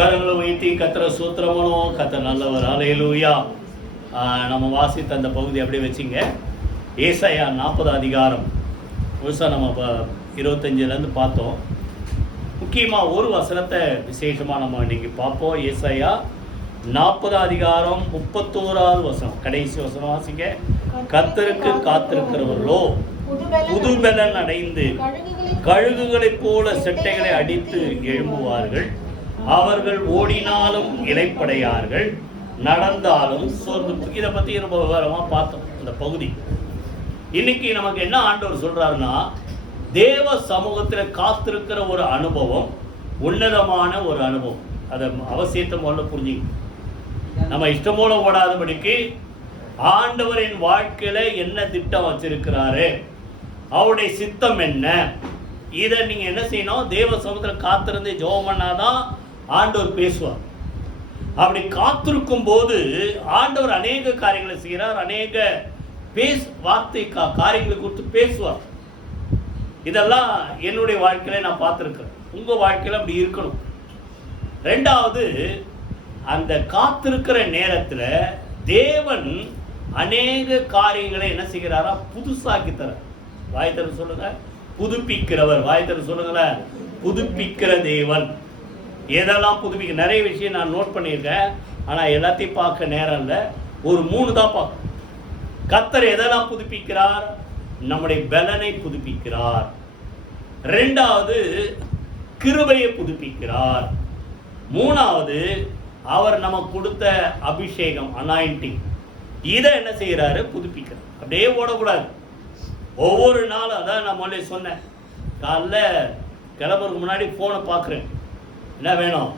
கரங்களை வைத்தி கத்திர சூத்திரமனும் கத்திர நல்லவர் ஹல்லேலூயா. நம்ம வாசித்த அந்த பகுதி அப்படியே வச்சுங்க. ஏசாயா 40 அதிகாரம் முழுசாக நம்ம 25லேருந்து பார்த்தோம். முக்கியமாக ஒரு வசனத்தை விசேஷமாக நம்ம இன்றைக்கி பார்ப்போம். ஏசாயா 40 அதிகாரம் 31வது வசனம், கடைசி வசனம் வாசிங்க. கர்த்தருக்கு காத்திருக்கிறவர்களோ புதுபலன் அடைந்து கழுகுகளைப் போல செட்டைகளை அடித்து எழும்புவார்கள். அவர்கள் ஓடினாலும் இளைப்படையார்கள், நடந்தாலும் சோர்ந்து. இதை பற்றி ரொம்ப விவரமாக பார்த்தோம் இந்த பகுதி. இன்னைக்கு நமக்கு என்ன ஆண்டவர் சொல்றாருன்னா, தேவ சமூகத்தில் காத்திருக்கிற ஒரு அனுபவம், உன்னதமான ஒரு அனுபவம். அதை அவசியத்தை முதல்ல புரிஞ்சுங்க. நம்ம இஷ்டம் போல ஓடாதபடிக்கு ஆண்டவரின் வாழ்க்கையில என்ன திட்டம் வச்சிருக்கிறாரு, அவருடைய சித்தம் என்ன, இதை நீங்க என்ன செய்யணும்? தேவ சமூகத்தில் காத்திருந்து ஜெபம் பண்ணாதான் ஆண்டவர் பேசுவார். அப்படி காத்திருக்கும் போது ஆண்டவர் அநேக காரியங்களை செய்கிறார், அநேக வார்த்தை காரியங்களை குறித்து பேசுவார். இதெல்லாம் என்னுடைய வாழ்க்கையில நான் பார்த்துருக்கேன். உங்க வாழ்க்கையில அப்படி இருக்கணும். ரெண்டாவது, அந்த காத்திருக்கிற நேரத்தில் தேவன் அநேக காரியங்களை என்ன செய்கிறாரா? புதுசாக்கி தர. வாய்த்தர சொல்லுங்க, புதுப்பிக்கிறவர். வாய்த்தர சொல்லுங்களேன், புதுப்பிக்கிற தேவன். எதெல்லாம் புதுப்பிக்க, நிறைய விஷயம் நான் நோட் பண்ணியிருக்கேன், ஆனால் எல்லாத்தையும் பார்க்க நேரம் இல்லை. ஒரு 3 தான் பார்க்க. கர்த்தர் எதெல்லாம் புதுப்பிக்கிறார்? நம்முடைய பலனை புதுப்பிக்கிறார். ரெண்டாவது, கிருபையை புதுப்பிக்கிறார். மூணாவது, அவர் நமக்கு கொடுத்த அபிஷேகம், அனாயிண்டிங், இதை என்ன செய்கிறாரு? புதுப்பிக்கிறார். அப்படியே ஓடக்கூடாது. ஒவ்வொரு நாளும், அதான் நான் முதல்ல சொன்னேன், காலைல கிளம்புறதுக்கு முன்னாடி ஃபோனை பார்க்குறேன். என்ன வேணும்?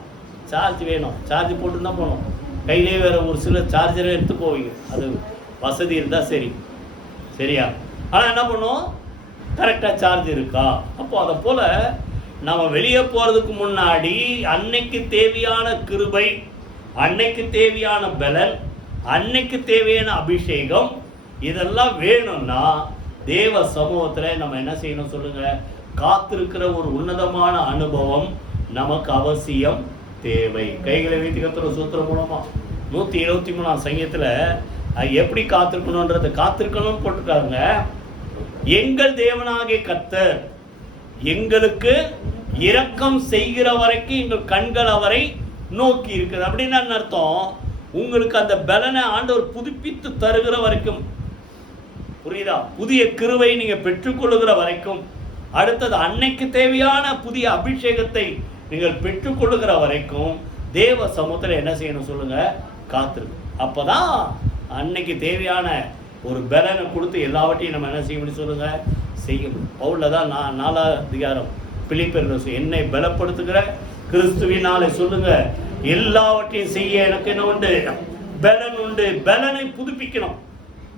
சார்ஜ் வேணும். சார்ஜ் போட்டு தான் போகணும். கையிலே வேறு ஒரு சில சார்ஜரை எடுத்து போவீங்க, அது வசதி இருந்தால் சரி, சரியா? ஆனால் என்ன பண்ணுவோம்? கரெக்டாக சார்ஜ் இருக்கா? அப்போ அதை போல் நம்ம வெளியே போகிறதுக்கு முன்னாடி அன்னைக்கு தேவையான கிருபை, அன்னைக்கு தேவையான பலன், அன்னைக்கு தேவையான அபிஷேகம், இதெல்லாம் வேணும்னா தேவ சமூகத்தில் நம்ம என்ன செய்யணும் சொல்லுங்க? காத்திருக்கிற ஒரு உன்னதமான அனுபவம் நமக்கு அவசியம், தேவை. கைகளை வைத்து கத்துற சூத்திரம் மூலமா 173ஆம் சங்கீதத்தில் எப்படி காத்திருக்கணும்ன்றது, காத்திருக்கணும்னு போட்டுருக்காங்க. எங்கள் தேவனாகிய கர்த்தர் எங்களுக்கு இரக்கம் செய்கிற வரைக்கும் எங்கள் கண்கள் அவரை நோக்கி இருக்குது. அப்படின்னு அர்த்தம், உங்களுக்கு அந்த பலனை ஆண்டவர் புதுப்பித்து தருகிற வரைக்கும், புரியுதா? புதிய கிருபை நீங்க பெற்றுக்கொள்ளுகிற வரைக்கும், அடுத்தது அன்னைக்கு தேவையான புதிய அபிஷேகத்தை நீங்கள் பெற்றுக்கொள்ளுகிற வரைக்கும் தேவ சமூகத்தில் என்ன செய்யணும் சொல்லுங்க? காத்திருக்கு. அப்பதான் அன்னைக்கு தேவையான ஒரு பலனை கொடுத்து எல்லாவற்றையும் நம்ம என்ன செய்ய முடியும் சொல்லுங்க? செய்ய முடியும். பவுலில் தான் 4ஆம் அதிகாரம் பிலிப்பியர், என்னை பலப்படுத்துகிற கிறிஸ்துவினாலே சொல்லுங்க, எல்லாவற்றையும் செய்ய எனக்கு என்ன உண்டு? பலன் உண்டு. பலனை புதுப்பிக்கணும்.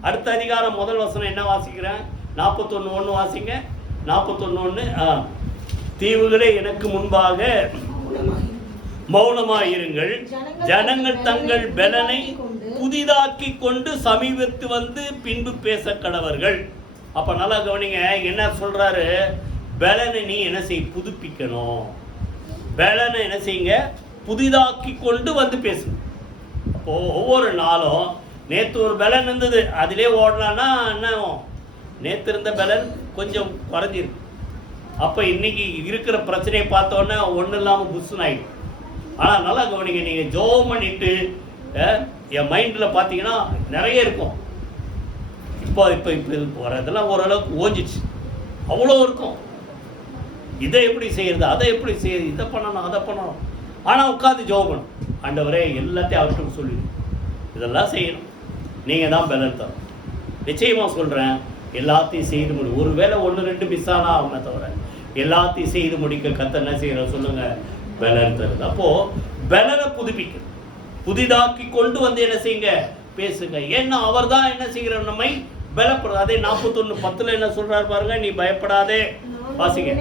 அடுத்த அதிகாரம் முதல் வசனம் என்ன வாசிக்கிறேன்? 41:1 வாசிங்க. 41:1, தீவுகளே எனக்கு முன்பாக மௌனமாயிருங்கள், ஜனங்கள் தங்கள் பலனை புதிதாக்கி கொண்டு சமீபத்து வந்து பின்பு பேச கடவர்கள். அப்ப நல்லா கவனிங்க, என்ன சொல்றாரு? பலனை நீ என்ன செய்? புதுப்பிக்கணும். பலனை என்ன செய்யுங்க? புதிதாக்கி கொண்டு வந்து பேசு. அப்போ ஒவ்வொரு நாளும், நேற்று ஒரு பலன் இருந்தது, அதிலே ஓடலான்னா என்ன? நேற்று இருந்த பலன் கொஞ்சம் குறைஞ்சிருக்கு. அப்போ இன்னைக்கு இருக்கிற பிரச்சனையை பார்த்தோன்னே ஒன்றும் இல்லாமல் புஷ்ஷுன்னு ஆகிடும். ஆனால் நல்லா கவனிங்க, நீங்கள் ஜோம் பண்ணிட்டு என் மைண்டில் பார்த்தீங்கன்னா நிறைய இருக்கும். இப்போ வரதெல்லாம் ஓரளவுக்கு ஓஞ்சிச்சு, அவ்வளோ இருக்கும். இதை எப்படி செய்யறது, அதை எப்படி செய்யறது, இதை பண்ணணும், அதை பண்ணணும். ஆனால் உட்காந்து ஜோம் பண்ணணும். ஆண்டவரே எல்லாத்தையும் அவர்கிட்ட சொல்லி இதெல்லாம் செய்யணும். நீங்கள் தான் பலன் தரும். நிச்சயமாக சொல்கிறேன், எல்லாத்தையும் செய்து முடியும். ஒருவேளை 1-2 மிஸ் ஆனால் ஆகுமே தவிர எல்லாத்தையும் செய்து முடிக்க கர்த்தர் என்ன செய்யற சொல்லுங்க? பலன் தருது. அப்போ பலனை புதுப்பிக்க, புதிதாக்கி கொண்டு வந்து என்ன செய்யுங்க? பேசுங்க. ஏன்னா அவர் தான் என்ன செய்கிற நம்மை பலப்படுறது. அதே 41:10 என்ன சொல்றாரு பாருங்க, நீ பயப்படாதே. வாசிங்க.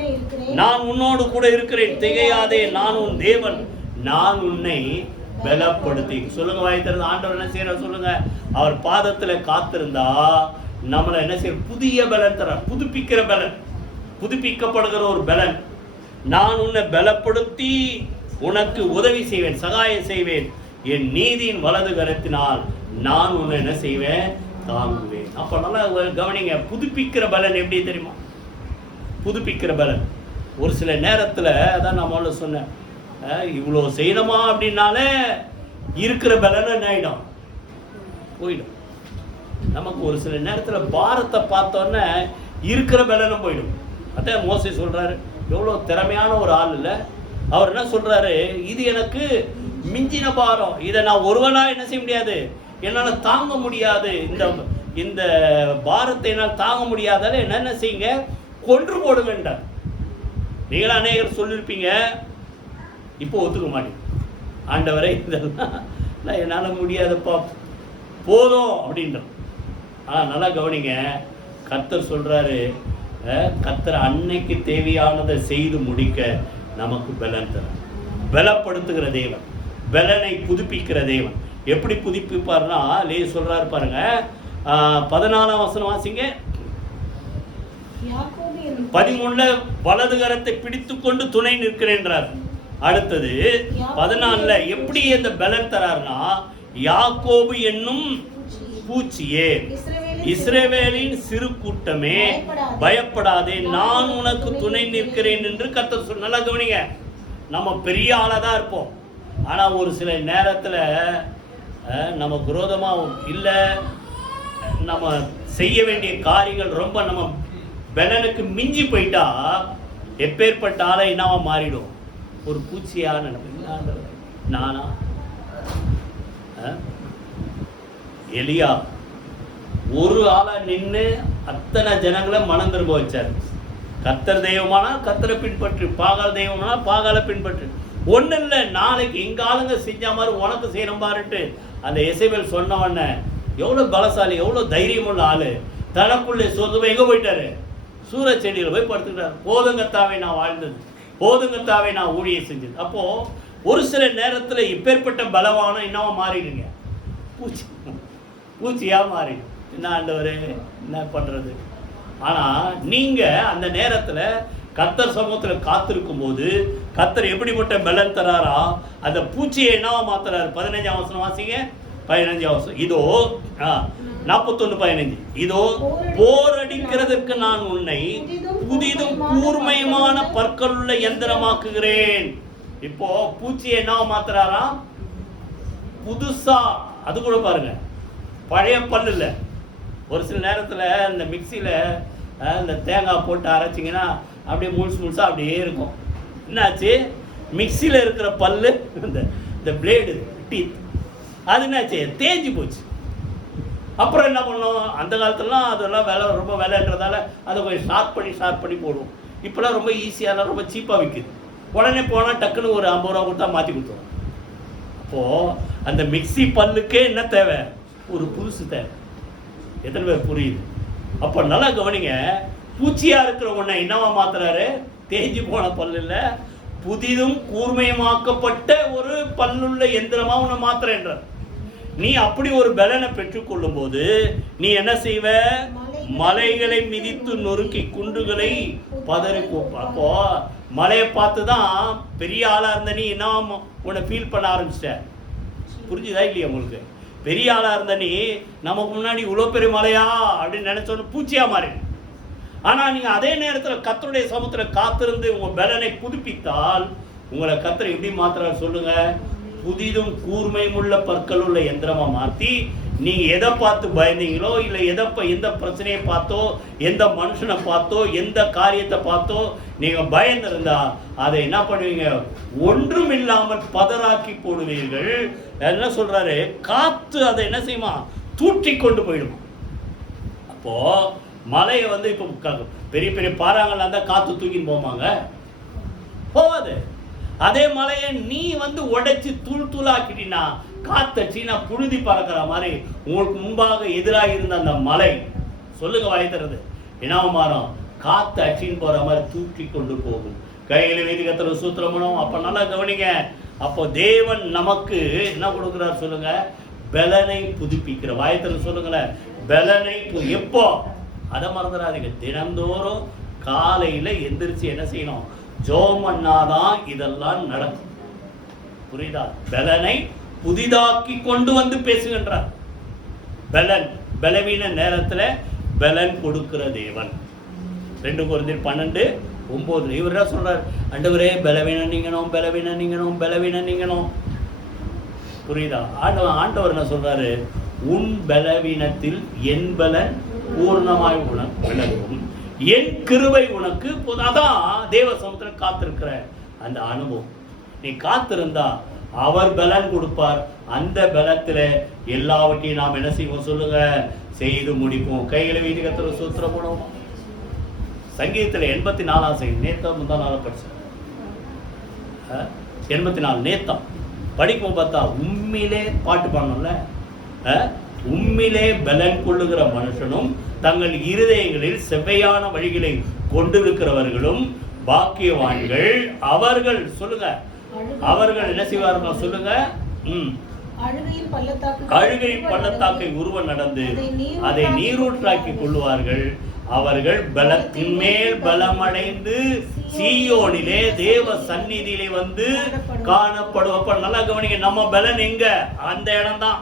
நான் உன்னோடு கூட இருக்கிறேன், திகையாதே, நான் உன் தேவன், நான் உன்னை பலப்படுத்தி. சொல்லுங்க வாய்த்திருந்த ஆண்டவர் என்ன செய்யற சொல்லுங்க? அவர் பாதத்துல காத்திருந்தா நம்மளை என்ன செய்ய? புதிய பலன் தர, புதுப்பிக்கிற பலன், புதுப்பிக்கப்படுகிற ஒரு பலன். நான் உன்னை பலப்படுத்தி உனக்கு உதவி செய்வேன், சகாயம் செய்வேன். என் நீதியின் வலது கரத்தினால் நான் உன்னை என்ன செய்வேன், தாங்குவேன். அப்போ நல்லா கவனிங்க. புதுப்பிக்கிற பலன் எப்படி தெரியுமா? புதுப்பிக்கிற பலன் ஒரு சில நேரத்தில், அதான் நான் முதல்ல சொன்னேன், இவ்வளோ செய்யணுமா அப்படின்னாலே இருக்கிற பலன் என்ன ஆகிடும், போயிடும். நமக்கு ஒரு சில நேரத்தில் பாரத்தை பார்த்தோன்னே இருக்கிற பலனும் போயிடும். அதான் மோசே சொல்கிறாரு, எவ்வளோ திறமையான ஒரு ஆள் இல்லை, அவர் என்ன சொல்கிறாரு, இது எனக்கு மிஞ்சின பாரம், இதை நான் ஒருவனாக என்ன செய்ய முடியாது, என்னால் தாங்க முடியாது, இந்த பாரத்தை என்னால் தாங்க முடியாதால என்ன செய்யுங்க, கொன்று போடுங்கன்றார். நீங்களும் அநேகர் சொல்லியிருப்பீங்க, இப்போ ஒத்துக்க மாட்டேங்க, ஆண்டவரை இதெல்லாம் என்னால் முடியாதப்பா போதும் அப்படின்ற. ஆனால் நல்லா கவனிங்க, கர்த்தர் சொல்கிறாரு, கர்த்தர் அன்னைக்கு தேவையானதை செய்து முடிக்க நமக்கு பலன் தர, பலப்படுத்துகிற தேவன், பலனை புதுப்பிக்கிற தேவன். எப்படி புதுப்பிப்பார்னா, லே சொல்றாரு பாருங்க, 14ஆம் வசனம் வாசிங்க. 13 வலது கரத்தை பிடித்து கொண்டு துணை நிற்கிறேன்றார். அடுத்தது 14 எப்படி அந்த பலன் தரார்னா, யாக்கோபு என்னும் பூச்சியே, இஸ்ரவேலின் சிறு கூட்டமே, பயப்படாதே, நான் உனக்கு துணை நிற்கிறேன் என்று கர்த்தர் சொன்னார். நல்லா கவனிங்க, நம்ம பெரிய ஆளாக தான் இருப்போம், ஆனால் ஒரு சில நேரத்தில் நம்ம விரோதமாக இல்லை, நம்ம செய்ய வேண்டிய காரியங்கள் ரொம்ப நம்ம பலனுக்கு மிஞ்சி போயிட்டா எப்பேற்பட்ட ஆளை என்னவா மாறிடும், ஒரு பூச்சியாக நினைப்பீங்க. நானா எலியா ஒரு ஆளா நின்று அத்தனை ஜனங்களை மனம் திரும்ப வச்சார். கர்த்தர் தெய்வமானா கர்த்தரை பின்பற்று, பாகால் தெய்வமானா பாகாலை பின்பற்று. ஒன்றும் இல்லை, நாளைக்கு எங்கள் ஆளுங்க செஞ்ச மாதிரி உனக்கு செய்யணும் பாருட்டு அந்த எசேபேல் சொன்னவன எவ்வளோ பலசாலி, எவ்வளோ தைரியமுள்ள ஆள், தனக்குள்ளே சொல்லுவோம் எங்கே போயிட்டாரு, சூரிய செடியில் போய் படுத்துக்கிட்டார். போதுங்கத்தாவை நான் வாழ்ந்தது, போதுங்கத்தாவை நான் ஊழியம் செஞ்சது. அப்போது ஒரு சில நேரத்தில் இப்பேற்பட்ட பலவான என்னவா மாறிடுங்க, பூச்சியாக மாறிடும். என்ன ஆண்டவரே என்ன பண்ணுறது? ஆனால் நீங்கள் அந்த நேரத்தில் கர்த்தர் சமூகத்தில் காத்திருக்கும் போது கர்த்தர் எப்படிப்பட்ட பலன் தராரா, அந்த பூச்சியை என்னவா மாத்துறாரு. 15ஆம் வசனம் வாசிங்க. 15ஆம் வசனம், இதோ 41:15, இதோ போர் அடிக்கிறதற்கு நான் உன்னை புதிதும் கூர்மையுமான பற்களுள்ள எந்திரமாக்குகிறேன். இப்போ பூச்சியை என்னவா மாத்துறாரா, புதுசா. அது கூட பாருங்க, பழைய பல்லு இல்லை. ஒரு சில நேரத்தில் இந்த மிக்சியில் இந்த தேங்காய் போட்டு அரைச்சிங்கன்னா அப்படியே முழுசாக அப்படியே இருக்கும். என்னாச்சு, மிக்சியில் இருக்கிற பல்லு, இந்த பிளேடு டீத், அது என்னாச்சு, தேஞ்சு போச்சு. அப்புறம் என்ன பண்ணோம், அந்த காலத்துலலாம் அதெல்லாம் விலை ரொம்ப விலைன்றதால அதை கொஞ்சம் ஷார்ப் பண்ணி போடுவோம். இப்போலாம் ரொம்ப ஈஸியாக ரொம்ப சீப்பாக விற்குது. உடனே போனால் டக்குன்னு ஒரு 50 ரூபா கொடுத்தா மாற்றி கொடுத்துருவோம். அப்போது அந்த மிக்சி பல்லுக்கே என்ன தேவை, ஒரு புதுசு தேவை. எத்தனை பேர் புரியுது? அப்போ நல்லா கவனிங்க, பூச்சியாக இருக்கிற ஒன்றை என்னவா மாத்துறாரு, தேஞ்சு போன பல்லு இல்லை, புதிதும் கூர்மையமாக்கப்பட்ட ஒரு பல்லுள்ள எந்திரமா உன்னை மாத்துறேன்றார். நீ அப்படி ஒரு பலனை பெற்றுக்கொள்ளும் போது நீ என்ன செய்வ, மலைகளை மிதித்து நொறுக்கி குண்டுகளை பதறி கூப்ப. அப்போ மலையை பார்த்து தான் பெரிய ஆளா இருந்த நீ என்ன உன்னை ஃபீல் பண்ண ஆரம்பிச்சிட்ட. புரிஞ்சுதா இல்லையா உங்களுக்கு? பெரிய ஆளா இருந்த நீ நமக்கு முன்னாடி இவ்வளோ பெரிய மலையா அப்படின்னு நினைச்சோன்னு பூச்சியா மாறி. ஆனால் நீங்கள் அதே நேரத்தில் கர்த்தருடைய சமூகத்தில் காத்திருந்து உங்கள் பலனை புதுப்பித்தால் உங்களை கர்த்தர் எப்படி மாத்துறாரு சொல்லுங்க, புதிதும் கூர்மையும் உள்ள பற்கள் உள்ள எந்திரமா மாற்றி நீங்கள் எதை பார்த்து பயந்தீங்களோ, இல்லை எந்த பிரச்சனையை பார்த்தோ, எந்த மனுஷனை பார்த்தோ, எந்த காரியத்தை பார்த்தோ நீங்கள் பயந்திருந்தா அதை என்ன பண்ணுவீங்க, ஒன்றும் இல்லாமல் பதறாக்கி போடுவீர்கள். என்ன சொல்றாரு, காத்து அதை என்ன செய்யுமா, தூற்றி கொண்டு போயிடுமா. அப்போ மலையை வந்து இப்போ பெரிய பெரிய பாறாங்கள்லாம் இருந்தால் காற்று தூக்கின்னு போமாங்க, போகாது. அதே மலையை நீ வந்து உடைச்சி தூளாக்கிட்டீங்கன்னா காத்தடிச்சின்னா புழுதி பறக்கிற மாதிரி உங்களுக்கு முன்பாக எதிராக இருந்த அந்த மலை சொல்லுங்க வாய்த்துறது என்ன மாறும், காத்து அச்சின்னு போற மாதிரி தூக்கி கொண்டு போகும். கையில் வீதி கத்துற சூத்திரமனும். அப்போ நல்லா கவனிங்க, அப்போ தேவன் நமக்கு என்ன கொடுக்குறாரு சொல்லுங்க, பலனை புதுப்பிக்கிற. வாய்த்துறது சொல்லுங்களேன், பலனை எப்போ, அதை மறந்துடாதீங்க. தினந்தோறும் காலையில் எந்திரிச்சு என்ன செய்யணும், ஜெபம் பண்ணாதான் இதெல்லாம் நடக்கும். புரியுதா? பலனை புதிதாக்கி கொண்டு வந்து பேசுகின்றார். பலவீன நேரத்தில் பலன் கொடுக்கிற தேவன். 2 கொரிந்தியர் 12:9 இவர் என்ன சொல்றார்? ஆண்டவரே பலவீனம் நீங்கணும். புரியுதா? ஆண்டவர் என்ன சொல்றாரு? உன் பலவீனத்தில் என் பலன் பூர்ணமாய் விளங்கும், என் கிருபை உனக்கு. அதான் தேவ சமூகத்தில் காத்திருக்கிற அந்த அனுபவம். நீ காத்திருந்தா அவர் பலன் கொடுப்பார். அந்த பலத்துல எல்லாவற்றையும் நாம் என்ன செய்வோம் சொல்லுங்க? செய்து முடிப்போம். கைகளை வீதி கர்த்தருக்கு ஸ்தோத்திரம் பண்ணுவோம். சங்கீதத்தில் 84 சங்கீதம் நேத்தம் முந்தா நாள் படிச்சேன். 84 நேத்தம் படிக்கும் பார்த்தா உண்மையிலே பாட்டு பாடணும்ல. உண்மையிலே பலன் கொள்ளுகிற மனுஷனும் தங்கள் இருதயங்களில் செவ்வையான வழிகளை கொண்டிருக்கிறவர்களும் பாக்கியவான்கள். அவர்கள் சொல்லுங்க, அவர்கள் என்ன செய்வார்கள் சொல்லுங்க? அழுகை பள்ளத்தாக்கை உருவ நடந்து அதை நீரூற்றாக்கி கொள்வார்கள். அவர்கள் பலத்தின் மேல் பலமடைந்து சீயோனிலே தேவ சந்நிதியிலே வந்து காணப்படுவப்ப. நல்லா கவனிங்க, நம்ம பலன் எங்க? அந்த இடம் தான்,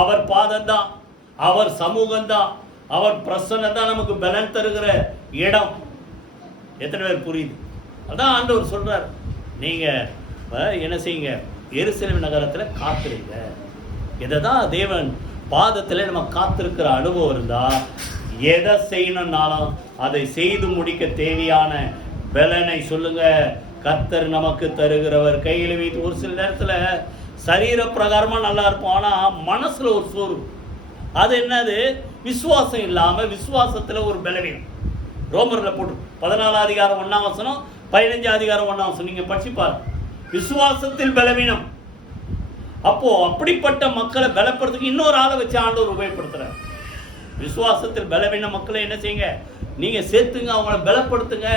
அவர் பாதம் தான், அவர் சமூகம் தான், அவர் பிரசன்னம் தான் நமக்கு பலன் தருகிற இடம். எத்தனை பேர் புரியுது? அதான் ஆண்டவர் சொல்றார், நீங்க என்ன செய்யுங்க? எருசலேம் நகரத்தில் காத்திருங்க. இதை தான் தேவன் பாதத்தில் நம்ம காத்திருக்கிற அனுபவம் இருந்தா எதை செய்யணும்னாலும் அதை செய்து முடிக்க தேவையான பலனை சொல்லுங்க கர்த்தர் நமக்கு தருகிறவர். கையில் வைத்து ஒரு சில நேரத்தில் சரீர பிரகாரமாக நல்லா இருப்போம், ஆனால் மனசில் ஒரு சோர்வு. அது என்னது? விசுவாசம் இல்லாமல் விசுவாசத்தில் ஒரு பலவீனம். ரோமரில் போட்டு 14 அதிகாரம் 1ஆம் வசனம், 15 அதிகாரம் 1ஆம் வசனம் நீங்கள் படிச்சுப்பார். விசுவாசத்தில் பலவீனம். அப்போ அப்படிப்பட்ட மக்களை பலப்படுறதுக்கு இன்னொரு ஆளை வச்சு ஆண்டவர் உபயோகப்படுத்துறார். விசுவாசத்தில் பலவீன மக்களை என்ன செய்யுங்க? நீங்க சேர்த்துங்க, அவங்கள பலப்படுத்துங்க.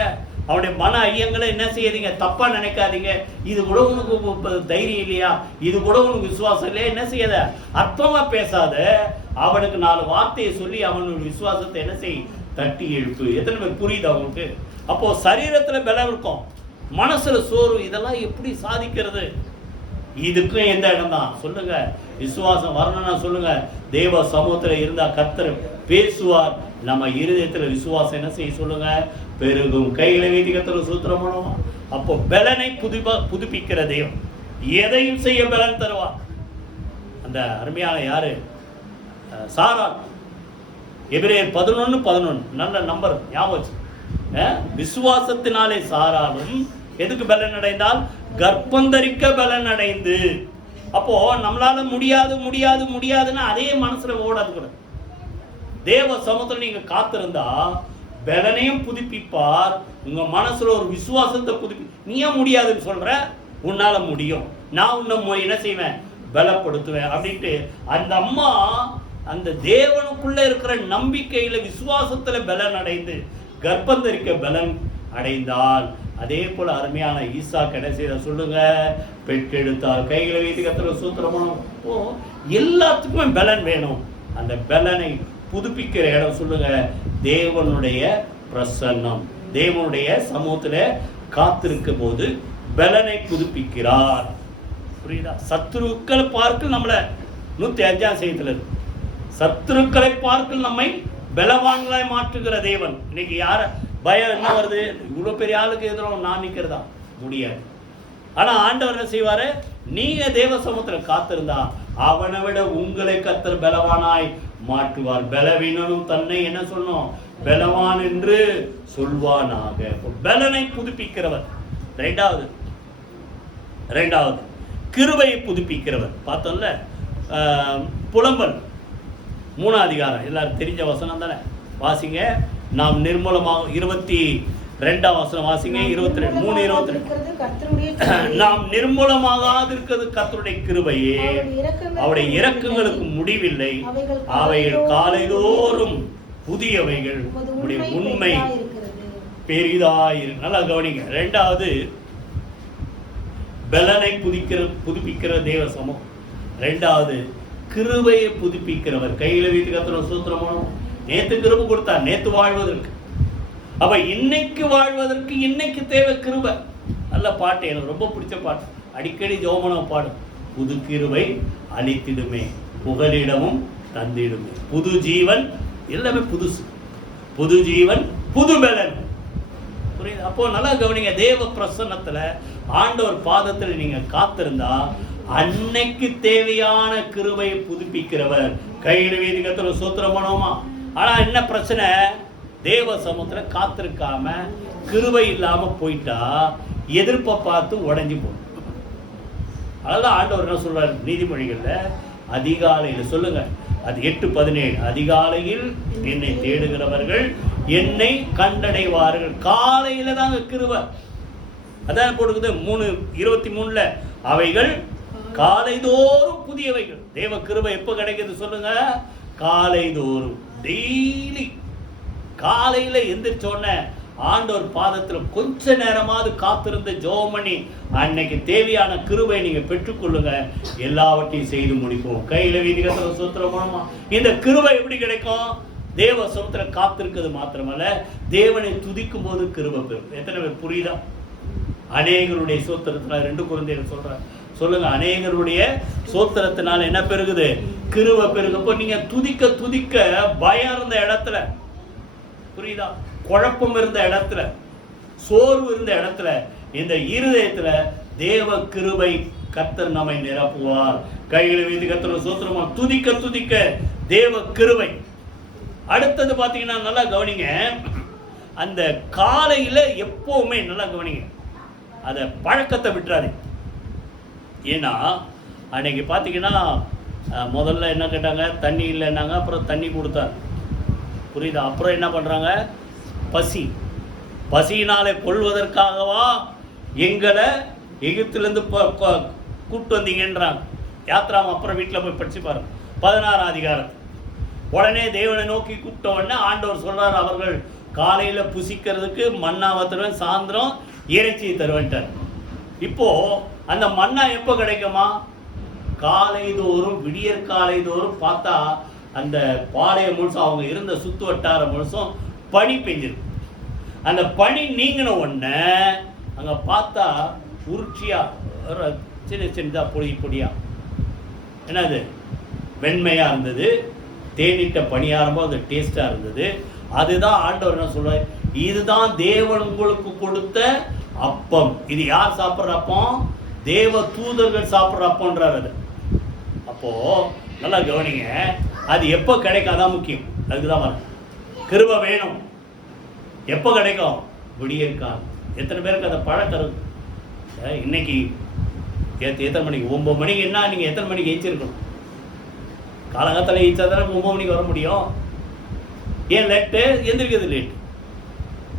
அவனுடைய மன ஐயங்களை என்ன செய்யாதீங்க? தப்பா நினைக்காதீங்க. இது கூட உனக்கு தைரியம் இல்லையா? இது கூட உனக்கு விசுவாசம் இல்லையா? என்ன செய்யாத? அர்த்தமா பேசாத. அவனுக்கு 4 வார்த்தையை சொல்லி அவனுடைய விசுவாசத்தை என்ன செய்? தட்டி எழுப்பு. எத்தனை பேர் புரியுது அவங்களுக்கு? அப்போ சரீரத்துல பலம் இருக்கும், மனசுல சோர்வு. இதெல்லாம் எப்படி சாதிக்கிறது? இதுக்கும் எந்த இடம் தான் சொல்லுங்க? விசுவாசம் வரணும்னா சொல்லுங்க, தேவ சமூகத்தில் இருந்தா கர்த்தர் பேசுவார். நம்ம இருதயத்துல விசுவாசம் என்ன செய்ய சொல்லுங்க? பெருகும். கைகளை வைத்து கர்த்தர் சூத்திரம் பண்ணுவோம். அப்போ பலனை புதுப்பிக்கிற தெய்வம் எதையும் செய்ய பலன் தருவார். அந்த அருமையான யாரு? சாராள். எபிரேயர் 11:11 நல்ல நம்பர் ஞாபகம். விசுவாசத்தினாலே சாராளும் எதுக்கு பலன் அடைந்தால்? கர்ப்பந்தரிக்க பலன் அடைந்து. அப்போ நம்மளால முடியாதுன்னா அதே மனசுல ஓடாது கூட. தேவ சமூகத்தில் நீங்க காத்திருந்தா பலனையும் புதுப்பிப்பார். உங்க மனசுல ஒரு விசுவாசத்தை நீ ஏன் முடியாதுன்னு சொல்ற? உன்னால முடியும், நான் உன்னை என்ன செய்வேன்? பலப்படுத்துவேன் அப்படின்ட்டு அந்த அம்மா அந்த தேவனுக்குள்ள இருக்கிற நம்பிக்கையில விசுவாசத்துல பலன் அடைந்து கர்ப்பந்தரிக்க பலன் அடைந்தால், அதே போல அருமையான ஈசா என்ன செய்த சொல்லுங்க? பெற்றெடுத்தார். கைகளை வைத்து கர்த்தர் சூத்திரமான எல்லாத்துக்குமே பலன் வேணும். அந்த பலனை புதுப்பிக்கிற இடம் சொல்லுங்க தேவனுடைய பிரசன்னம். தேவனுடைய சமூகத்துல காத்திருக்க போது பலனை புதுப்பிக்கிறார். புரியுதா? சத்துருக்களை பார்க்க நம்மள 105ஆம் செய்தியில் இருக்கு. சத்துருக்களை பார்க்க நம்மை பலவான்களாய் மாற்றுகிற தேவன். இன்னைக்கு யார பயம் என்ன வருது? இவ்வளவு பெரிய ஆளுக்கு எதிராக நான் நிற்கிறதா? முடியாது. ஆனா ஆண்டவர் என்ன செய்வாரு? நீங்க தேவ சமூகத்தில் காத்திருந்தா அவனை விட உங்களை கர்த்தர் பலவானாய் மாற்றுவார். பலவீனனும் தன்னை என்ன சொல்லணும்? பலவான் என்று சொல்வானாக. பலனை புதுப்பிக்கிறவர். இரண்டாவது கிருபையை புதுப்பிக்கிறவர். பார்த்தோம்ல, புலம்பல் 3ஆம் அதிகாரம் எல்லாரும் தெரிஞ்ச வசனம் தானே, வாசிங்க. நாம் நிர்மூலமாக 22ஆம் வசனம் வாசிங்க. 22:3-22 நாம் நிர்மூலமாக இருக்கிறது கர்த்தருடைய கிருபையே, அவருடைய இரக்கங்களுக்கு முடிவில்லை, அவைகள் காலைதோறும் புதியவைகள், உண்மை பெரிதாயிரு. நல்லா கவனிங்க. 2வது பலனை புதுப்பிக்கிற தேவ சமூகம். 2வது கிருபையை புதுப்பிக்கிறவர். கையில வைத்து கர்த்தர் சூத்திரமான நேத்து கிருபை கொடுத்தார், நேத்து வாழ்வதற்கு. அப்ப இன்னைக்கு வாழ்வதற்கு இன்னைக்கு தேவை கிருபை. நல்ல பாட்டு, எனக்கு ரொம்ப பிடிச்ச பாட்டு. அடிக்கடி ஜெபம் பாடும். புது கிருபை அளித்திடுமே, புகலிடமும் தந்திடுமே, புது ஜீவன், எல்லாமே புதுசு, புது ஜீவன், புது பலன். புரியுது? அப்போ நல்லா கவனிங்க, தேவ பிரசன்னத்துல ஆண்டவர் பாதத்தில் நீங்க காத்திருந்தா அன்னைக்கு தேவையான கிருபையை புதுப்பிக்கிறவர். கையில வேதிகத்துல சூத்திரம் பண்ணுவோமா? ஆனா என்ன பிரச்சனை, தேவ சமூகத்துல காத்திருக்காம கிருபை இல்லாம போயிட்டா எதிர்ப்பை பார்த்து உடஞ்சி போகும். அதனால ஆண்டவர் என்ன சொல்றாரு நீதிமொழிகள்ல, அதிகாலையில் சொல்லுங்க, அது 8:17, அதிகாலையில் என்னை தேடுகிறவர்கள் என்னை கண்டடைவார்கள். காலையில தாங்க கிருபை. அதான் போடுக்குது 3:23, அவைகள் காலைதோறும் புதியவைகள். தேவ கிருபை எப்ப கிடைக்குது சொல்லுங்க? காலைதோறும், டெய்லி காலையில எந்திரிச்சோன்ன ஆண்டவர் பாதத்தில் கொஞ்ச நேரமாவது காத்திருந்து ஜெபம் பண்ணி அன்னைக்கு தேவையான கிருபை நீங்க பெற்றுக்கொள்ளுங்க, எல்லாவற்றையும் செய்து முடிப்போம். கையில வீதிகத்துல சூத்திரம் மூலமா இந்த கிருபை எப்படி கிடைக்கும்? தேவ சமுத்திர காத்திருக்கிறது மாத்திரமல்ல, தேவனை துதிக்கும் போது கிருபை பெறும். எத்தனை பேர் புரியுதா? அநேகருடைய சோத்திரத்தினால 2 குழந்தைகள் சொல்றாங்க, சொல்லுங்க, அநேகருடைய சோத்திரத்தினால என்ன பெருகுது? கிருபை பெருகப்போ நீங்க துதிக்க துதிக்க பயம் இருந்த இடத்துல, புரியுதா, குழப்பம் இருந்த இடத்துல, சோர்வு இருந்த இடத்துல, இந்த இருதயத்துல தேவ கிருபை கர்த்தர் நம்மை நிரப்புவார். கைகளை வீதி கர்த்தர் சோத்திரமா துதிக்க துதிக்க தேவ கிருபை. அடுத்தது பாத்தீங்கன்னா நல்லா கவனிங்க, அந்த காலையில எப்பவுமே நல்லா கவனிங்க, அத பழக்கத்தை விட்டுறாரு. ஏன்னா அன்னைக்கு பாத்தீங்கன்னா முதல்ல என்ன கேட்டாங்க, தண்ணி இல்லைன்னாங்க, அப்புறம் தண்ணி கொடுத்தார், புரியுதா? அப்புறம் என்ன பண்றாங்க, பசி, பசியினாலே கொள்வதற்காகவா எங்களை எகிப்திலிருந்து கூப்பிட்டு வந்தீங்கன்றாங்க. யாத்ராம் அப்புறம் வீட்டில் போய் படிச்சு பாருங்க 16ஆம் அதிகாரம். உடனே தேவனை நோக்கி கூப்பிட்ட உடனே ஆண்டவர் சொல்றார், அவர்கள் காலையில புசிக்கிறதுக்கு மன்னாவை தருவேன், சாயந்தரம் இறைச்சியை தருவேன்ட்டார். இப்போ அந்த மன்னா எப்போ கிடைக்குமா? காலைதோறும், விடியற் காலைதோறும் பார்த்தா அந்த பாளையம் முழுசும், அவங்க இருந்த சுத்து வட்டார முழுசும் பனி பெஞ்சிருக்கு. அந்த பனி நீங்கின உடனே அங்க பார்த்தா உருட்சியா சின்ன சின்னதா பொடி பொடியா என்னது வெண்மையா இருந்தது. தேனிட்ட பணியாரமோ அது டேஸ்டா இருந்தது. அதுதான் ஆண்டவர் என்ன சொல்றாரு, இதுதான் தேவன் உங்களுக்கு கொடுத்த அப்பம். இது யார் சாப்பிட்ற அப்பம்? தேவ தூதர்கள் சாப்பிட்ற அப்பம்ன்றார். அது அப்போ நல்லா கவனிங்க, அது எப்போ கிடைக்காதான் முக்கியம். அதுக்குதான் வர கிருபை வேணும். எப்போ கிடைக்கும்? விடியற்காலம். எத்தனை பேருக்கு அந்த பழக்கம் இருக்கு? இன்னைக்கு எத்தனை மணிக்கு? 9 மணிக்கு. என்ன நீங்க எத்தனை மணிக்கு எச்சிருக்கணும்? காலகாலத்தில் எச்சா தானே 9 மணிக்கு வர முடியும். ஏன் லேட்டு? எந்திரிக்கிறது லேட்.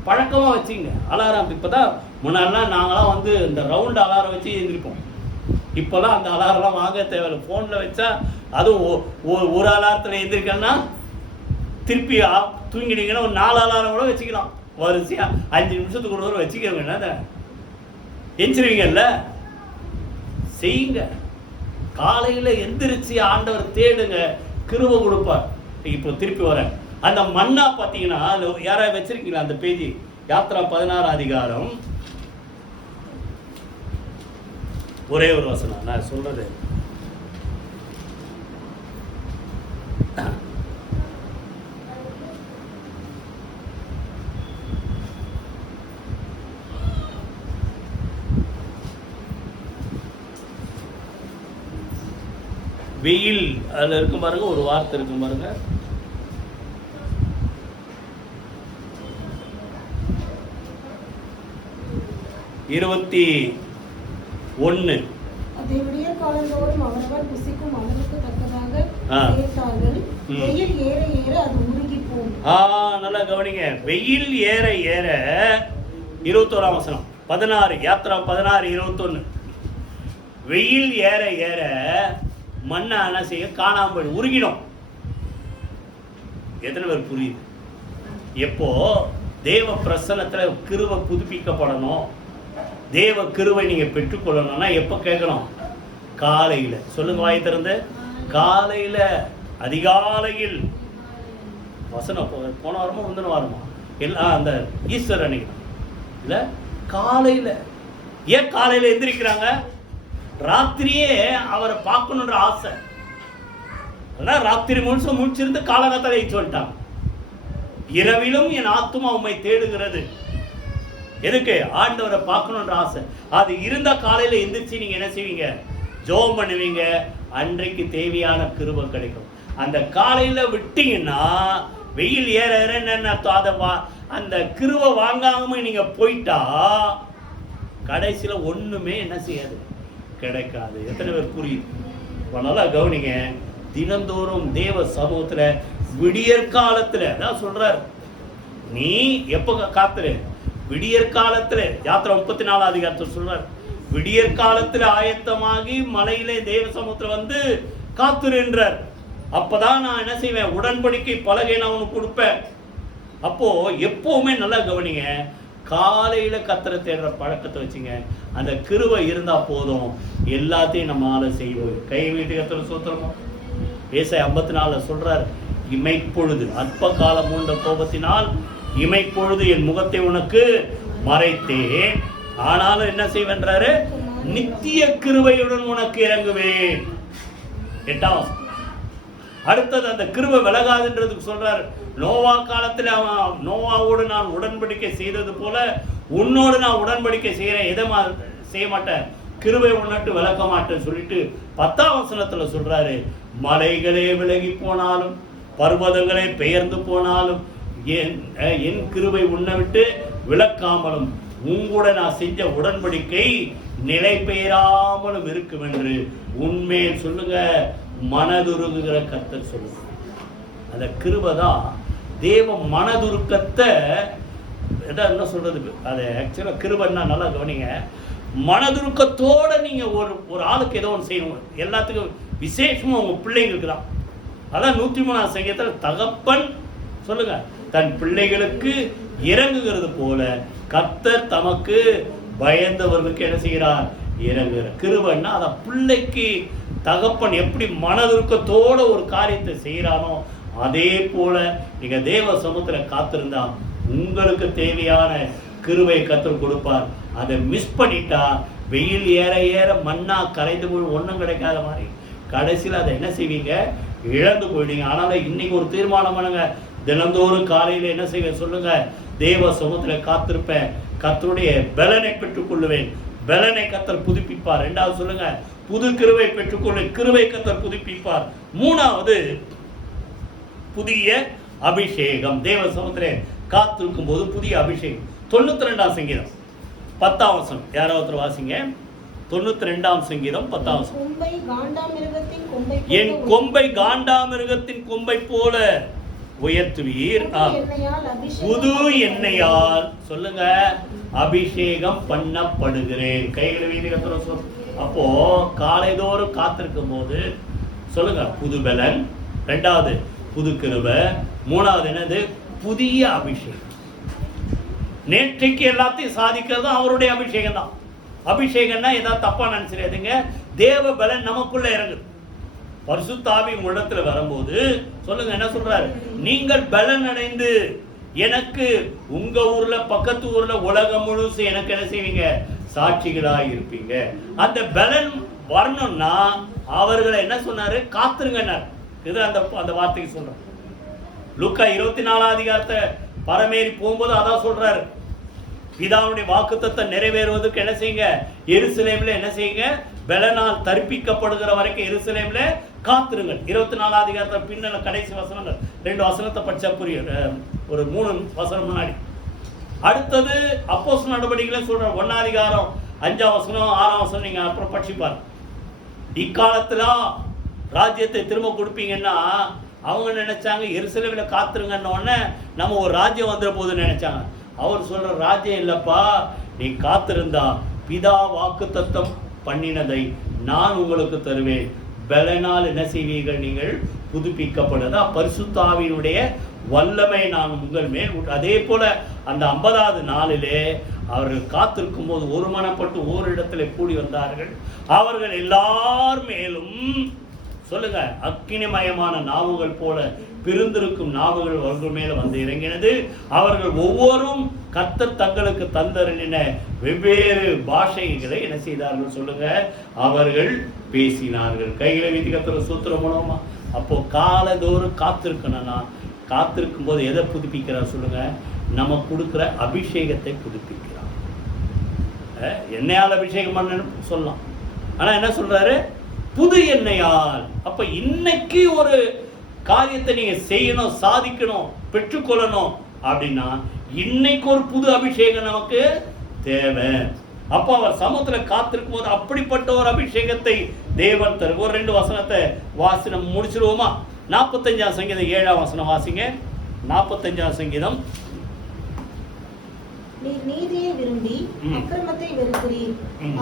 பழக்கமாக வச்சுங்க அலாரம். இப்போதான் முன்னாடிலாம் நாங்களாம் வந்து இந்த ரவுண்டு அலாரம் வச்சு எழுந்திருப்போம். இப்போல்லாம் அந்த அலாரம்லாம் வாங்க தேவையில்லை. ஃபோனில் வச்சா அதுவும் ஒரு அலாரத்தில் எழுந்திருக்கேன்னா திருப்பி தூங்கிட்டீங்கன்னா ஒரு 4 அலாரம் கூட வச்சுக்கலாம். வரிசையா 5 நிமிஷத்துக்கு ஒரு தடவை வச்சுக்கிறவங்க என்ன எந்திரிவீங்கல்ல, செய்யுங்க. காலையில் எந்திரிச்சு ஆண்டவர் தேடுங்க, கிருபை கொடுப்பார். இப்போ திருப்பி வரேன். அந்த மன்னா பார்த்தீங்கன்னா யாராவது வச்சிருக்கீங்களா அந்த பேஜ்? யாத்ரா 16ஆம் அதிகாரம், ஒரே ஒரு வசனம் நான் சொல்றது. வெயில் அதில் இருக்கும் பாருங்க, ஒரு வார்த்தை இருக்கும் பாருங்க. இருபத்தி 1. அதை விடிய காலந்தோறும் அவரவர் புசிக்கும் அளவுக்கு தக்கதாக சேர்த்தார்கள். வெயில் ஏற ஏற அது உருகி போகும். நல்லா கவனிங்க, வெயில் ஏற ஏற 21ஆம் வசனம் 16 யாத்ரா 16:21. வெயில் ஏற ஏற மண்ணை என்ன செய்ய காணாமல் போய் உருகிடும். எத்தனை பேர் புரியுது? எப்போ தேவ பிரசன்னத்துல கிருபை புதுப்பிக்கப்படணும், தேவ கிருபை நீங்க பெற்றுக்கொள்ளணும்னா எப்போ கேட்கணும்? காலையில. சொல்லுங்க வாய் திறந்து. காலையில, அதிகாலையில். வசனம் போன வாரமா முந்தின வாரமா எல்லாம் அந்த ஈஸ்டர் அன்னைக்கு இல்லை, காலையில. ஏன் காலையில எந்திரிக்கிறாங்க? ராத்திரியே அவரை பார்க்கணுன்ற ஆசை. அதான் ராத்திரி முழுசும் முடிச்சிருந்து காலகட்டத்தை சொல்லிட்டாங்க. இரவிலும் என் ஆத்துமா உம்மை தேடுகிறது. எதுக்கு? ஆண்டவரை பார்க்கணுன்ற ஆசை. அது இருந்த காலையில எந்திரிச்சு நீங்க என்ன செய்வீங்க? ஜெபம் பண்ணுவீங்க. அன்றைக்கு தேவையான கிருபை கிடைக்கும். அந்த காலையில விட்டீங்கன்னா வெயில் ஏற அந்த கிருபை வாங்காம நீங்க போயிட்டா கடைசியில ஒண்ணுமே என்ன செய்யாது, கிடைக்காது. எத்தனை பேர் புரியுது? நல்லா கவனிங்க. தினந்தோறும் தேவ சமூகத்துல விடியற்காலத்துல அதான் சொல்றார், நீ எப்ப காத்துரு? விடியற்காலத்துல. யாத்திரை 34 அதிகாரத்தில் சொல்றார், விடியற்காலத்துல ஆயத்தமாகி மலையிலே தேவ சமூகத்துல வந்து காத்துருன்றார். அப்பதான் நான் என்ன செய்வேன்? உடன்படிக்கை பலகை நான் உனக்கு கொடுப்பேன். அப்போ எப்பவுமே நல்லா கவனிங்க, காலையில கத்தரை தேடுற பழக்கத்தை வச்சுங்க. அந்த கிருபை இருந்தா போதும், எல்லாத்தையும் நம்மளால செய்வோம். கை வீட்டு கத்தரை சோத்திரமோ. ஏசாயா 54 சொல்றார், இமைப்பொழுது அற்ப காலம் மூண்ட கோபத்தினால் இமைப்பொழுது என் முகத்தை உனக்கு மறைத்தேன், ஆனாலும் என்ன செய்வென்றாரு? நித்திய கிருபையுடன் உனக்கு இறங்குவேன். 8ஆம். அடுத்தது அந்த கிருபை விலகாதுன்றதுக்கு சொல்றார், நோவா காலத்தில் அவன் நோவாவோடு நான் உடன்படிக்கை செய்தது போல உன்னோடு நான் உடன்படிக்கை செய்கிறேன். எதை செய்ய மாட்டேன்? கிருபை உன்னட்டு விளக்க மாட்டேன்னு சொல்லிட்டு 10ஆம் வசனத்துல சொல்றாரு, மலைகளே விலகி போனாலும் பர்வதங்களே பெயர்ந்து போனாலும் என் கிருபை உன்னை விட்டு விளக்காமலும் உங்கூட நான் செஞ்ச உடன்படிக்கை நிலை பெயராமலும் இருக்கும் என்று உண்மையில் சொல்லுங்க மனதுருகுகிற கர்த்தர் சொல்லுங்க. அந்த கிருபை தான் தேவ மனதுருக்கத்தை என்ன சொல்றது? அது ஆக்சுவலாக கிருபைன்னா நல்லா கவனிங்க. மனதுருக்கத்தோட நீங்க ஒரு ஆளுக்கு ஏதோ ஒன்று செய்யணும். எல்லாத்துக்கும் விசேஷமும் உங்க பிள்ளைங்களுக்கு தான். அதான் 103ஆம் சங்கீதத்தில் தகப்பன் சொல்லுங்க தன் பிள்ளைகளுக்கு இறங்குகிறது போல கர்த்தர் தமக்கு பயந்தவர்களுக்கு என்ன செய்கிறார்? இறங்குகிறார். கிருபைன்னா அத பிள்ளைக்கு தகப்பன் எப்படி மனதுருக்கத்தோட ஒரு காரியத்தை செய்யறானோ அதே போல நீங்க தேவ சமூகத்துல காத்திருந்தா உங்களுக்கு தேவையான கிருபை கர்த்தர் கொடுப்பார். அதை மிஸ் பண்ணிட்டா வெயில் ஏற ஏற மண்ணா கரைந்து போய் ஒன்றும் கிடைக்காத மாதிரி கடைசியில் அதை என்ன செய்வீங்க? இழந்து போயிடுங்க. அதனால இன்னைக்கு ஒரு தீர்மானம் பண்ணுங்க, தினந்தோறும் காலையில என்ன செய்ய சொல்லுங்க, தேவ சமூகத்துல காத்திருப்பேன், கர்த்தருடைய பலனை பெற்றுக்கொள்ளுவேன், பலனை கர்த்தர் புதுப்பிப்பார். 2வது சொல்லுங்க, புது கிருபை பெற்றுக்கொள்ள கிருபை கர்த்தர் புதுப்பிப்பார். 3வது புதிய அபிஷேகம். தேவ சமூகத்திலே காத்திருக்கும் போது புதிய அபிஷேகம். 92ஆம் சங்கீதம் 10ஆம் வசனம் யாராவது வாசிங்க. 92ஆம் சங்கீதம் 10ஆம் வசனம். என் கொம்பை காண்டாமிருகத்தின் கொம்பை போல உயர்த்துவீர், புது எண்ணெயால் சொல்லுங்க அபிஷேகம் பண்ணப்படுகிறேன். கைகளை வீதிகத்துல சொல். அப்போ காலைதோறும் காத்திருக்கும் போது சொல்லுங்க புது பலன், 2வது புது கிருபை, 3வது என்னது? புதிய அபிஷேகம். நேற்றைக்கு எல்லாத்தையும் சாதிக்கிறது அவருடைய அபிஷேகம் தான். அபிஷேகம்னா ஏதாவது தப்பா நினைச்சிடாதீங்க, தேவ பலன் நமக்குள்ள இறங்குது. பரிசுத்த ஆவி உங்களிடத்துல வரும்போது சொல்லுங்க என்ன சொல்றாரு? நீங்கள் பலன் அடைந்து எனக்கு உங்க ஊர்ல பக்கத்து ஊர்ல உலகம் முழுசு எனக்கு என்ன செய்வீங்க? சாட்சிகளாக இருப்பீங்க. அந்த பலன் வரணும்னா அவர்களை என்ன சொன்னாரு? காத்துருங்க. இது அந்த வார்த்தைக்கு சொல்றேன். லூக்கா 24ஆம் அதிகாரத்தை பரமேறி போகும்போது அதான் சொல்றாரு, பிதாவுடைய வாக்குத்தத்தம் நிறைவேறுவதற்கு என்ன செய்யுங்க? எருசலேம்ல என்ன செய்யுங்க? பலனால் தரிப்பிக்கப்படுகிற வரைக்கும் எருசலேம்ல காத்திருங்கள். 24ஆம் அதிகாரத்தில் பின்னல கடைசி வசனங்கள் 2 வசனத்தை படிச்சா புரியும், ஒரு 3 வசனம் முன்னாடி. அடுத்தது அப்போஸ்தலர் நடவடிக்கைகளை சொல்ற 1ஆம் அதிகாரம் 5ஆம் வசனம் 6ஆம் வசனம் நீங்க அப்புறம் படிச்சுப்பாரு. இக்காலத்துல ராஜ்யத்தை திரும்ப கொடுப்பீங்கன்னா அவங்க நினைச்சாங்க எருசலேம்ல காத்திருங்கன்னு உடனே நம்ம ஒரு ராஜ்யம் வந்துட போகுதுன்னு நினைச்சாங்க. அவர் சொல்ற ராஜ்யம் இல்லப்பா, நீ காத்திருந்தா பிதா வாக்குத்தத்தம் பண்ணினதை நான் உங்களுக்கு தருவேன், பலனால் என்ன செய்வீர்கள்? நீங்கள் புதுப்பிக்கப்படுதா பரிசுத்த ஆவியினுடைய வல்லமை நான் உங்கள் மேல். அதே போல அந்த 50வது நாளிலே அவர்கள் காத்திருக்கும் போது ஒருமனப்பட்டு ஓரிடத்தில் கூடி வந்தார்கள். அவர்கள் எல்லார் மேலும் சொல்லுங்க. அக்கினிமயமான நாவுகள் போல பிரிந்திருக்கும் நாவுகள் அவர்கள் மேல வந்து இறங்கினது. அவர்கள் ஒவ்வொரும் கர்த்தர் தங்களுக்கு தந்தருளின வெவ்வேறு பாஷைகளை என்ன செய்தார்கள் சொல்லுங்க, அவர்கள் பேசினார்கள். கைகளை வைத்து கர்த்தர் சூத்திரம் மூலமா. அப்போ காலதோறும் காத்திருக்கணும். நான் காத்திருக்கும் போது எதை புதுப்பிக்கிறார் சொல்லுங்க, நம்ம கொடுக்குற அபிஷேகத்தை புதுப்பிக்கிறார். எண்ணெயால் அபிஷேகம் பண்ணணும்னு சொல்லலாம், ஆனா என்ன சொல்றாரு, புது எண்ணெயால். அப்ப இன்னைக்கு ஒரு காரியத்தை நீங்க செய்யணும், சாதிக்கணும், பெற்றுக்கொள்ளணும் அப்படின்னா இன்னைக்கு ஒரு புது அபிஷேகம் நமக்கு தேவை. அப்ப அவர் சமூகத்துல காத்திருக்கும் போது அப்படிப்பட்ட ஒரு அபிஷேகத்தை தேவன் தரும். ஒரு 2 வசனத்தை வாசி நம்ம முடிச்சிருவோமா? 45ஆம் சங்கீதம் 7ஆம் வசனம் வாசிங்க. 45ஆம் சங்கீதம். நீர் நீதியை விரும்பி அக்கிரமத்தை வெறுக்கிறீர்.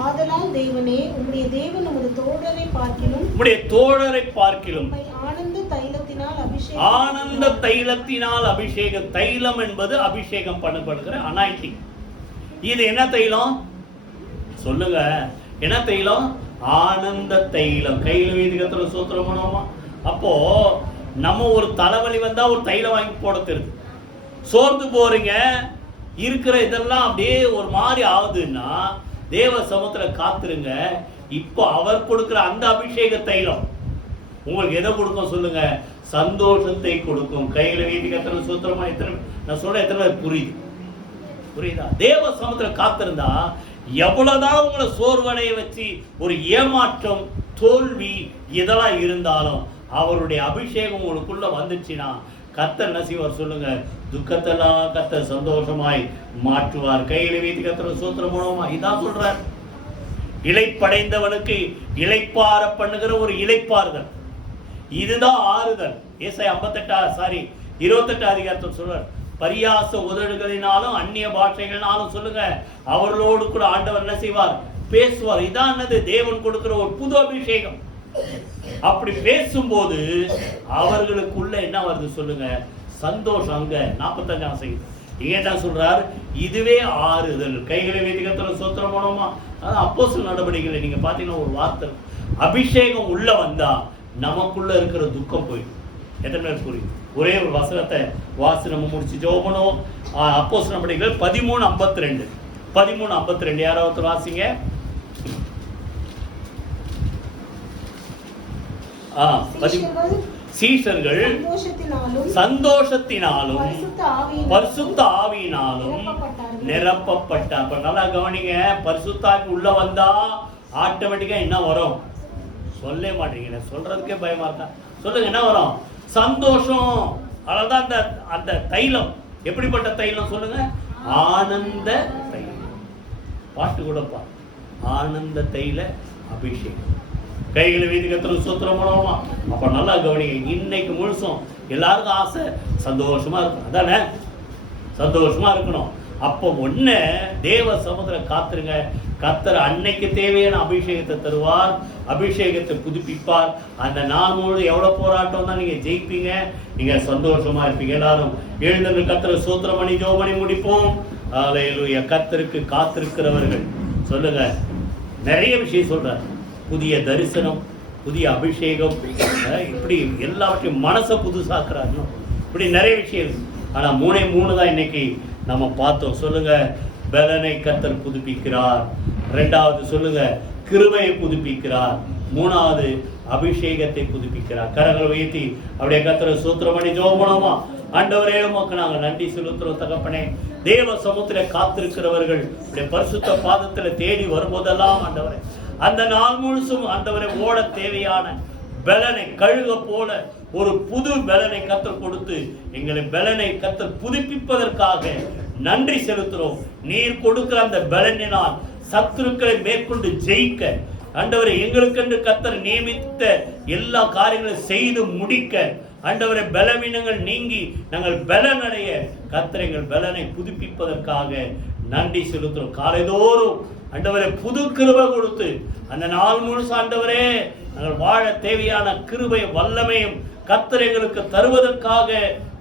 ஆதலால் தேவனே, உம்முடைய தேவன் உமது தோழரை பார்க்கிலும், உம்முடைய தோழரை பார்க்கிலும் ஆனந்த தைலத்தினால் அபிஷேகம். ஆனந்த தைலத்தினால் அபிஷேகம். தைலம் என்பது அபிஷேகம் பண்ணப்படுகிற அனாயிண்டிங். இது என்ன தைலம் சொல்லுங்க, என்ன தைலம்? ஆனந்த தைலம். கையில் வீதிகத்துல சூத்திரம் பண்ணுவோமா? அப்போ நம்ம ஒரு தலைவலி வந்தா ஒரு தைலம் வாங்கி போட தெரியுது. சோர்ந்து போறீங்க, இருக்கிற இதெல்லாம் அப்படியே ஒரு மாதிரி ஆகுதுன்னா தேவ சமூகத்துல காத்துருங்க. இப்போ அவர் கொடுக்கிற அந்த அபிஷேக தைலம் உங்களுக்கு எதை கொடுக்கும் சொல்லுங்க? சந்தோஷத்தை கொடுக்கும். கையில வீட்டுக்கு எத்தனை சூத்திரமா, எத்தனை நான் சொல்ற எத்தனை புரியுதா? தேவ சமூகத்துல காத்திருந்தா எவ்வளவுதான் உங்களை சோர்வடைய வச்சு ஒரு ஏமாற்றம், தோல்வி இதெல்லாம் இருந்தாலும் அவருடைய அபிஷேகம் உங்களுக்குள்ள வந்துச்சுன்னா கர்த்தர் என்ன செய்வார் சொல்லுங்க? துக்கத்தெல்லாம் கர்த்தர் சந்தோஷமாய் மாற்றுவார். கையில வீட்டு கர்த்தர் சூத்திரம் மூலமா இதான் சொல்றார். இளைப்படைந்தவனுக்கு இளைப்பார பண்ணுகிற ஒரு இளைப்பாறுதல், இதுதான் ஆறுதல். ஏசாயா 28 அதிகாரத்தில் சொல்றார், பரியாச உதடுகளினாலும் அந்நிய பாஷைகளினாலும் சொல்லுங்க அவர்களோடு கூட ஆண்டவர் என்ன செய்வார்? பேசுவார். இதான் என்னது? தேவன் கொடுக்கிற ஒரு புது அபிஷேகம். அப்படி பேசும்போது அவர்களுக்குள்ள என்ன வருது சொல்லுங்க? சந்தோஷம். அங்க 45ஆம் சங்கீதம் என்ன சொல்றார்? இதுவே ஆறுதல். கைகளை வேதிகத்துல சோத்திரம் போனோமா? அதான் அப்போஸ்தலர் நடவடிக்கைகளை நீங்க பாத்தீங்கன்னா ஒரு வார்த்தை, அபிஷேகம் உள்ள வந்தா நமக்குள்ள இருக்கிற துக்கம் போயிடும். எத்தனை பேர் புரியுது? ஒரே ஒரு வசனத்தை வாசி நம்ம முடிச்சு ஜெபம் பண்ணுவோம். அப்போஸ்தலர் நடவடிக்கைகள் 13:52. 13:52 யாராவது வாசிங்க. சீஷர்கள் சந்தோஷத்தினாலும் பரிசுத்த ஆவியினாலும் நிரப்பப்பட்டார். நல்லா கவனிங்க, பரிசுத்த ஆவி உள்ள வந்தா ஆட்டோமேட்டிக்கா என்ன வரும்? சொல்ல மாட்டீங்க, சொல்றதுக்கே பயமா இருக்கா? சொல்லுங்க, என்ன வரும்? சந்தோஷம். அதான் அந்த அந்த தைலம். எப்படிப்பட்ட தைலம் சொல்லுங்க? ஆனந்த தைலம். பாட்டு கூடப்பா, ஆனந்த தைல அபிஷேகம். கைகளை வீதிகத்துல சூத்திரம் மூலமா. அப்ப நல்லா கவனிங்க, இன்னைக்கு முழுசும் எல்லாருக்கும் ஆசை சந்தோஷமா இருக்கும். அதானே? சந்தோஷமா இருக்கணும். அப்போ ஒண்ணு தேவ சமுதிர காத்துருங்க. கர்த்தர் அன்னைக்கு தேவையான அபிஷேகத்தை தருவார், அபிஷேகத்தை புதுப்பிப்பார். அந்த நாள் முழு எவ்வளவு போராட்டம் தான் நீங்க ஜெயிப்பீங்க, நீங்க சந்தோஷமா இருப்பீங்க. எல்லாரும் எழுந்து கர்த்தரை சூத்திரம் பண்ணி ஜெபம் பண்ணி முடிப்போம். அல்லேலூயா. கர்த்தருக்கு காத்திருக்கிறவர்கள் சொல்லுங்க, நிறைய விஷயம் சொல்றார். புதிய தரிசனம், புதிய அபிஷேகம், இப்படி எல்லாவற்றையும் மனசை புதுசாக்குறாரு. இப்படி நிறைய விஷயம் இருக்கு. ஆனா 3 தான் இன்னைக்கு நம்ம பார்த்தோம். சொல்லுங்க, பலனை கர்த்தர் புதுப்பிக்கிறார். 2வது சொல்லுங்க, கிருபையை புதுப்பிக்கிறார். 3வது அபிஷேகத்தை புதுப்பிக்கிறார். கரங்களை உயர்த்தி அப்படியே கர்த்தரை சூத்திரம் பண்ணி ஜெபம் பண்ணுவோமா? ஆண்டவரே, உமக்கு நாங்கள் நன்றி செலுத்துறோம் தகப்பனே. தேவ சமூகத்திலே காத்திருக்கிறவர்கள் பரிசுத்த பாதத்துல தேடி வரும்போதெல்லாம் ஆண்டவரே, அந்த நாள் முழுசும் ஆண்டவரை ஓட தேவையான பலனை கழுக போல ஒரு புது பலனை கர்த்தர் கொடுத்து எங்களை பலனை கர்த்தர் புதுப்பிப்பதற்காக நன்றி செலுத்துறோம். நீர் கொடுக்கிற அந்த பலனினால் சத்துருக்களை மேற்கொண்டு ஜெயிக்க ஆண்டவரை எங்களுக்கென்று கர்த்தர் நியமித்த எல்லா காரியங்களும் செய்து முடிக்க ஆண்டவரை பலவீனங்கள் நீங்கி நாங்கள் பலன் அடைய கர்த்தர் எங்கள் பலனை புதுப்பிப்பதற்காக நன்றி செலுத்துறோம். காலைதோறும் ஆண்டவரே புது கிருபை கொடுத்து அந்த நாள் முழுசு ஆண்டவரே நாங்கள் வாழ தேவையான கிருபை வல்லமையும் கர்த்தர் எங்களுக்கு தருவதற்காக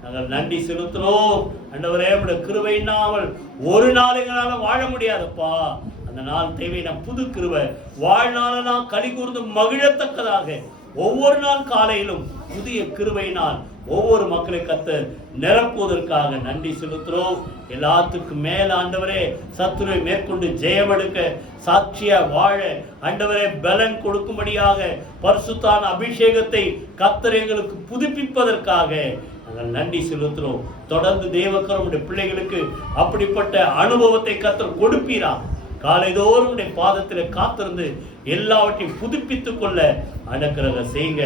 நாங்கள் நன்றி செலுத்துறோம். ஆண்டவரே, உடைய கிருபை இல்லாமல் ஒரு நாள் எங்களால் வாழ முடியாதப்பா. அந்த நாள் தேவையான புது கிருபை வாழ்நாளெல்லாம் களி கூர்ந்து மகிழத்தக்கதாக ஒவ்வொரு நாள் காலையிலும் புதிய கிருபையினால் ஒவ்வொரு மக்களை கர்த்தர் நிரப்புவதற்காக நன்றி செலுத்துறோம். எல்லாத்துக்கும் மேல ஆண்டவரே, சத்துருவை மேற்கொண்டு ஜெயம் எடுக்க, சாட்சியா வாழ ஆண்டவரே பலன் கொடுக்கும்படியாக பரிசுத்தான அபிஷேகத்தை கர்த்தர் எங்களுக்கு புதுப்பிப்பதற்காக நாங்கள் நன்றி செலுத்துறோம். தொடர்ந்து தேவக்கரமுடைய பிள்ளைகளுக்கு அப்படிப்பட்ட அனுபவத்தை கர்த்தர் கொடுப்பீரா. காலைதோறும் உடைய பாதத்தில் காத்திருந்து எல்லாவற்றையும் புதுப்பித்துக் கொள்ள அனுக்கிரக செய்யுங்க.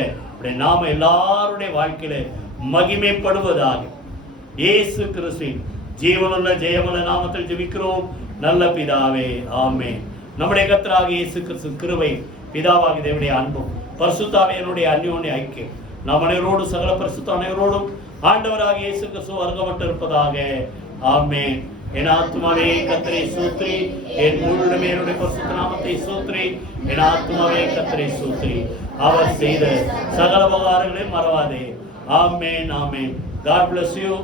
நாம எல்லாருடைய வாழ்க்கையில மகிமைப்படுவதாக இயேசு கிறிஸ்துவின் ஜீவனுள்ள ஜெயமுள்ள நாமத்தில் ஜெபிக்கிறோம் நல்ல பிதாவே, ஆமென். நம்முடைய கர்த்தராகிய இயேசு கிறிஸ்து கிருபை, பிதாவாகிய தேவனுடைய அன்பும் பரிசுத்த ஆவியானவருடைய அந்யோன்ய ஐக்கியம் நம் அனைவரோடும் சகல பரிசுத்த அனைவரோடும் ஆண்டவராகிய இயேசு கிறிஸ்து வழங்கப்பட்டு இருப்பதாக, ஆமென். என் ஆத்துமாவே கர்த்தரை ஸ்தோத்திரி, என் முழுமே என்னுடைய பரிசுத்த நாமத்தை ஸ்தோத்திரி. என் ஆத்துமாவே கர்த்தரை ஸ்தோத்திரி, அவர் செய்த சகல உபகாரங்களை மறவாதே. ஆமென், ஆமென். God bless you.